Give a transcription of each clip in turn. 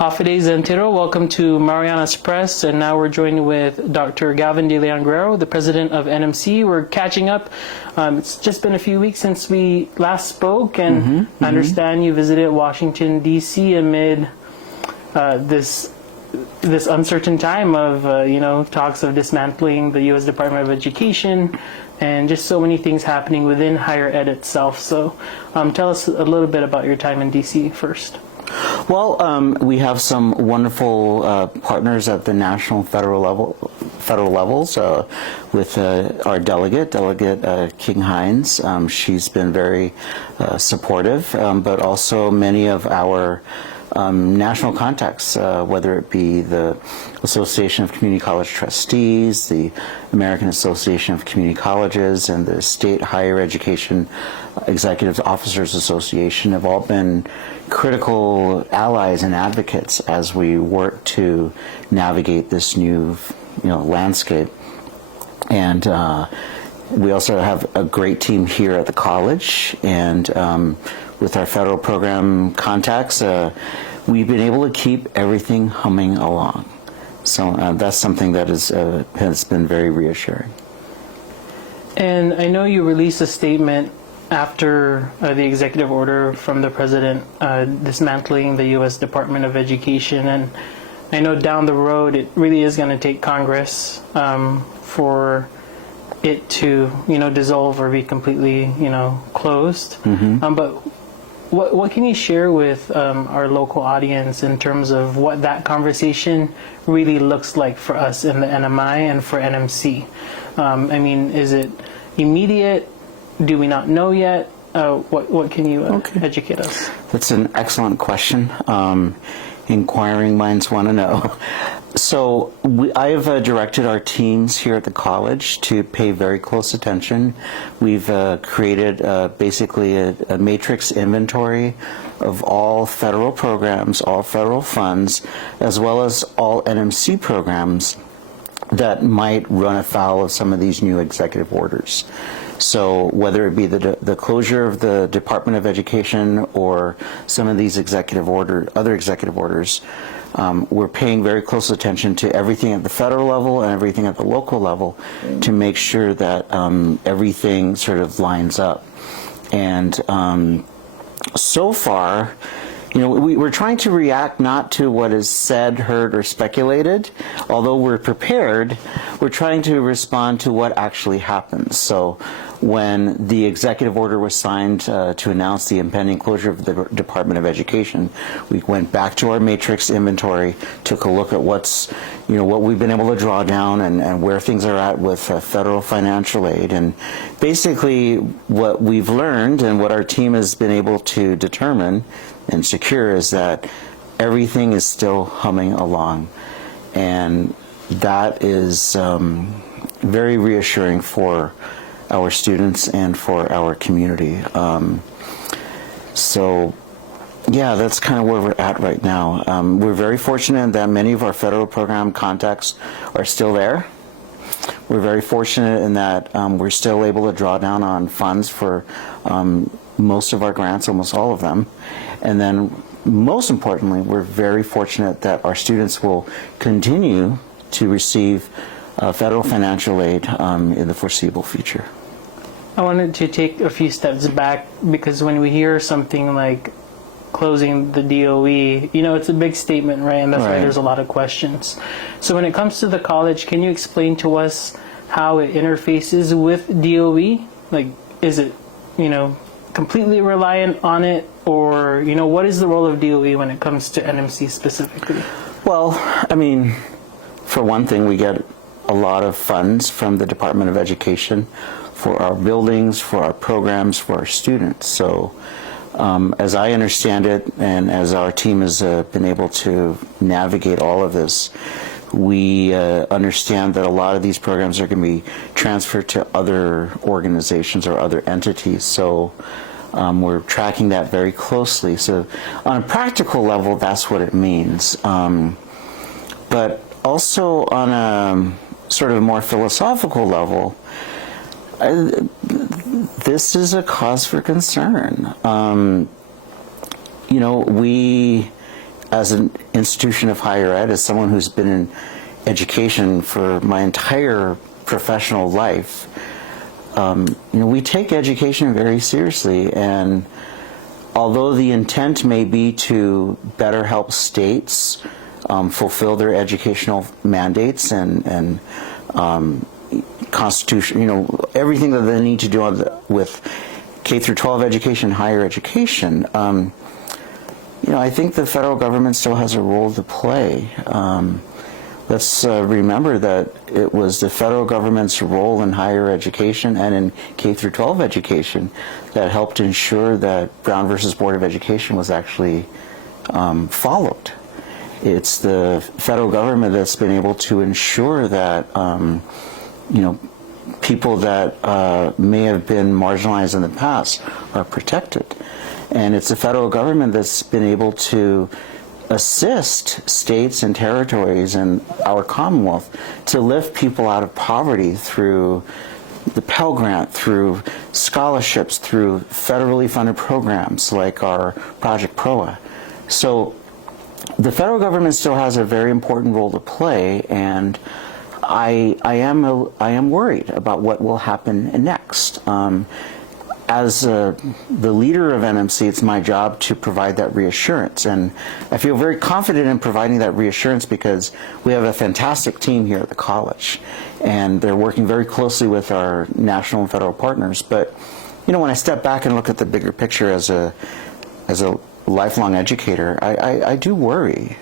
Hafiz Zentiro, welcome to Marianas Press, and now we're joined with Dr. Galvin Deleon Guerrero, the president of NMC. We're catching up. It's just been a few weeks since we last spoke, and I understand you visited Washington, D.C. amid this uncertain time of, talks of dismantling the U.S. Department of Education and just so many things happening within higher ed itself. So tell us a little bit about your time in D.C. first. Well, we have some wonderful partners at the national federal levels with our delegate King Hines. She's been very supportive, but also many of our national contacts, whether it be the Association of Community College Trustees, the American Association of Community Colleges, and the State Higher Education Executive Officers Association have all been critical allies and advocates as we work to navigate this new landscape. And we also have a great team here at the college, and with our federal program contacts, we've been able to keep everything humming along. So that's something that has been very reassuring. And I know you released a statement after the executive order from the president dismantling the U.S. Department of Education, and I know down the road it really is going to take Congress for it to dissolve or be completely closed. But what can you share with our local audience in terms of what that conversation really looks like for us in the NMI and for NMC? I mean, is it immediate? Do we not know yet? What can you educate us? That's an excellent question. Inquiring minds want to know. So I have directed our teams here at the college to pay very close attention. We've created basically a matrix inventory of all federal programs, all federal funds, as well as all NMC programs that might run afoul of some of these new executive orders. So whether it be the closure of the Department of Education or some of these other executive orders, we're paying very close attention to everything at the federal level and everything at the local level to make sure that everything sort of lines up. And so far, we're trying to react not to what is said, heard, or speculated. Although we're prepared, we're trying to respond to what actually happens. So when the executive order was signed to announce the impending closure of the Department of Education, we went back to our matrix inventory, took a look at what we've been able to draw down and where things are at with federal financial aid. And basically what we've learned and what our team has been able to determine and secure is that everything is still humming along, and that is very reassuring for our students and for our community. So yeah, that's kind of where we're at right now. We're very fortunate that many of our federal program contacts are still there. We're very fortunate in that we're still able to draw down on funds for most of our grants, almost all of them. And then most importantly, we're very fortunate that our students will continue to receive federal financial aid in the foreseeable future. I wanted to take a few steps back, because when we hear something like closing the DOE, it's a big statement, right? And that's why there's a lot of questions. So when it comes to the college, can you explain to us how it interfaces with DOE? Like, is it, completely reliant on it, or what is the role of DOE when it comes to NMC specifically? Well, I mean, for one thing, we get a lot of funds from the Department of Education for our buildings, for our programs, for our students. So as I understand it, and as our team has been able to navigate all of this, we understand that a lot of these programs are going to be transferred to other organizations or other entities. So we're tracking that very closely. So on a practical level, that's what it means. But also on a sort of more philosophical level, this is a cause for concern. We as an institution of higher ed, as someone who's been in education for my entire professional life, we take education very seriously, and although the intent may be to better help states fulfill their educational mandates and constitution, everything that they need to do with K through 12 education, higher education, I think the federal government still has a role to play. Let's remember that it was the federal government's role in higher education and in K through 12 education that helped ensure that Brown versus Board of Education was actually followed. It's the federal government that's been able to ensure that people that may have been marginalized in the past are protected. And it's the federal government that's been able to assist states and territories and our Commonwealth to lift people out of poverty through the Pell Grant, through scholarships, through federally funded programs like our Project PROA. So the federal government still has a very important role to play, and I am worried about what will happen next. As the leader of NMC, it's my job to provide that reassurance, and I feel very confident in providing that reassurance because we have a fantastic team here at the college, and they're working very closely with our national and federal partners. But when I step back and look at the bigger picture as a lifelong educator, I do worry.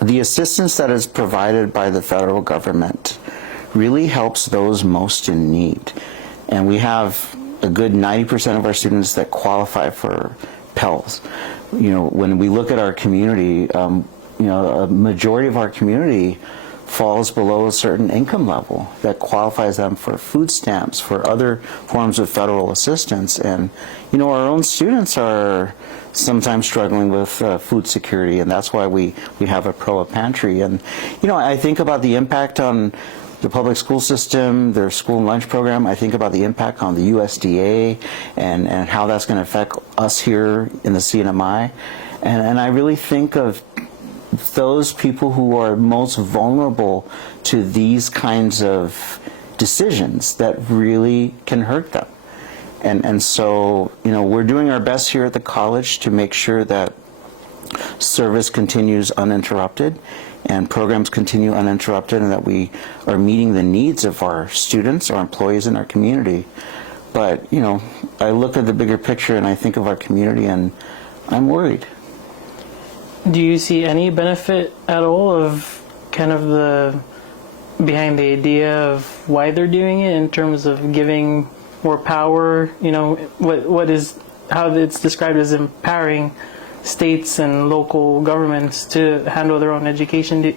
The assistance that is provided by the federal government really helps those most in need. And we have a good 90% of our students that qualify for Pels. When we look at our community, a majority of our community falls below a certain income level that qualifies them for food stamps, for other forms of federal assistance. And, our own students are sometimes struggling with food security, and that's why we have a PROA pantry. And, I think about the impact on the public school system, their school lunch program. I think about the impact on the USDA and how that's going to affect us here in the CNMI. And I really think of those people who are most vulnerable to these kinds of decisions that really can hurt them. And so, we're doing our best here at the college to make sure that service continues uninterrupted and programs continue uninterrupted, and that we are meeting the needs of our students, our employees, and our community. But, I look at the bigger picture and I think of our community, and I'm worried. Do you see any benefit at all of kind of behind the idea of why they're doing it in terms of giving more power, how it's described as empowering states and local governments to handle their own education? Do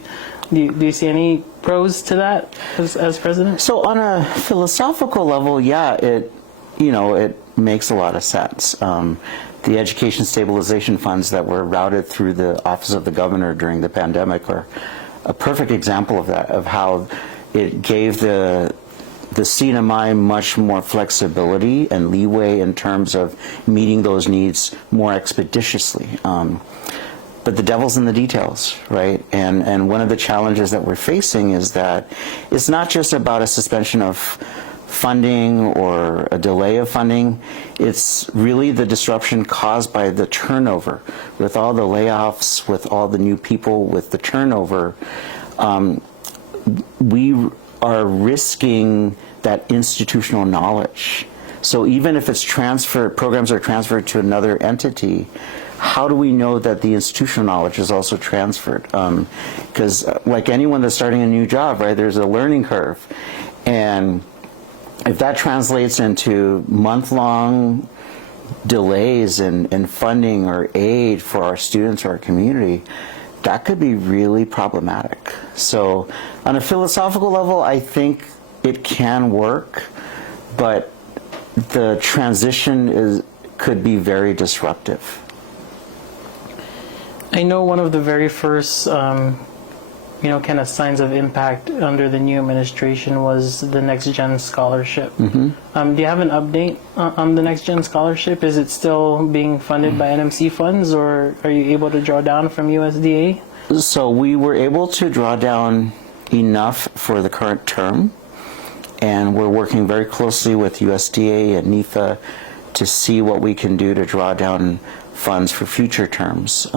you see any pros to that as president? So on a philosophical level, yeah, it makes a lot of sense. The education stabilization funds that were routed through the office of the governor during the pandemic are a perfect example of that, of how it gave the CNMI much more flexibility and leeway in terms of meeting those needs more expeditiously. But the devil's in the details, right? And one of the challenges that we're facing is that it's not just about a suspension of funding or a delay of funding. It's really the disruption caused by the turnover. With all the layoffs, with all the new people, with the turnover, we are risking that institutional knowledge. So even if it's transferred, programs are transferred to another entity, how do we know that the institutional knowledge is also transferred? Because like anyone that's starting a new job, right, there's a learning curve. And if that translates into month-long delays in funding or aid for our students or our community, that could be really problematic. So on a philosophical level, I think it can work, but the transition could be very disruptive. I know one of the very first kind of signs of impact under the new administration was the Next Gen Scholarship. Do you have an update on the Next Gen Scholarship? Is it still being funded by NMC funds, or are you able to draw down from USDA? So we were able to draw down enough for the current term, and we're working very closely with USDA and NIFA to see what we can do to draw down funds for future terms.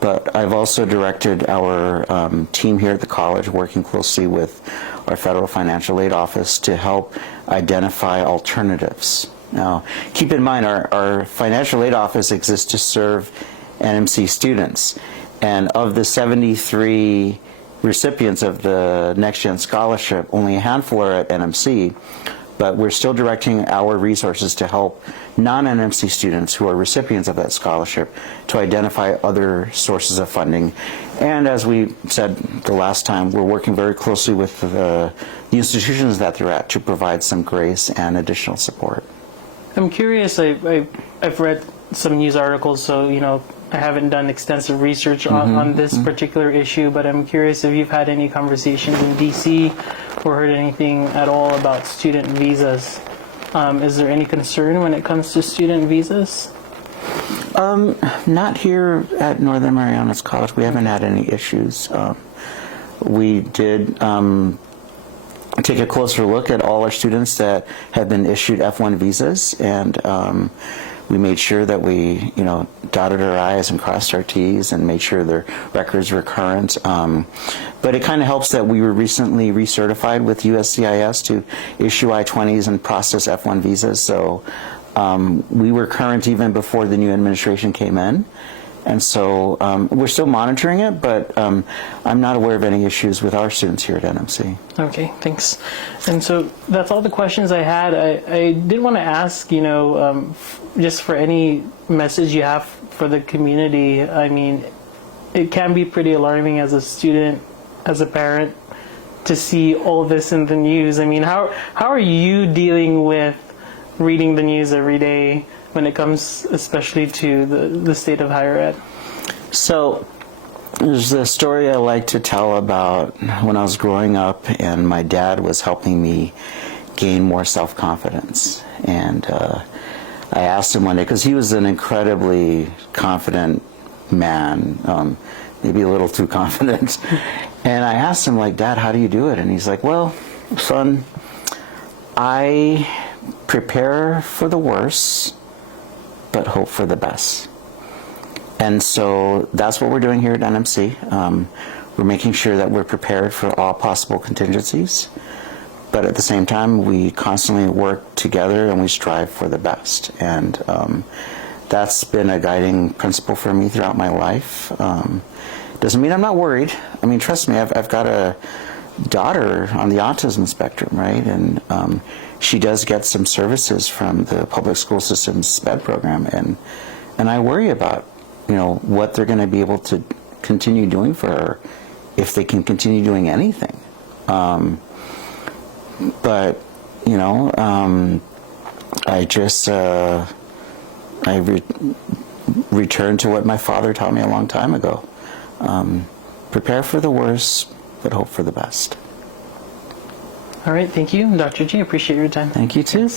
But I've also directed our team here at the college, working closely with our federal financial aid office, to help identify alternatives. Now, keep in mind, our financial aid office exists to serve NMC students. And of the 73 recipients of the Next Gen Scholarship, only a handful are at NMC, but we're still directing our resources to help non-NMC students who are recipients of that scholarship to identify other sources of funding. And as we said the last time, we're working very closely with the institutions that they're at to provide some grace and additional support. I'm curious, I've read some news articles, so I haven't done extensive research on this particular issue, but I'm curious if you've had any conversations in DC or heard anything at all about student visas. Is there any concern when it comes to student visas? Not here at Northern Marianas College. We haven't had any issues. We did take a closer look at all our students that have been issued F1 visas, and we made sure that we, dotted our I's and crossed our T's and made sure their records were current. But it kind of helps that we were recently recertified with USCIS to issue I-20s and process F1 visas. So we were current even before the new administration came in. And so we're still monitoring it, but I'm not aware of any issues with our students here at NMC. Okay, thanks. And so that's all the questions I had. I did want to ask, just for any message you have for the community. I mean, it can be pretty alarming as a student, as a parent, to see all this in the news. I mean, how are you dealing with reading the news every day when it comes especially to the state of higher ed? So there's a story I like to tell about when I was growing up and my dad was helping me gain more self-confidence. And I asked him one day, because he was an incredibly confident man, maybe a little too confident. And I asked him, Dad, how do you do it? And he's like, well, son, I prepare for the worst, but hope for the best. And so that's what we're doing here at NMC. We're making sure that we're prepared for all possible contingencies, but at the same time, we constantly work together and we strive for the best. And that's been a guiding principle for me throughout my life. Doesn't mean I'm not worried. I mean, trust me, I've got a daughter on the autism spectrum, right? And she does get some services from the public school system's SPED program, and I worry about what they're going to be able to continue doing for her, if they can continue doing anything. But I just return to what my father taught me a long time ago. Prepare for the worst, but hope for the best. All right, thank you, Dr. G. Appreciate your time. Thank you too.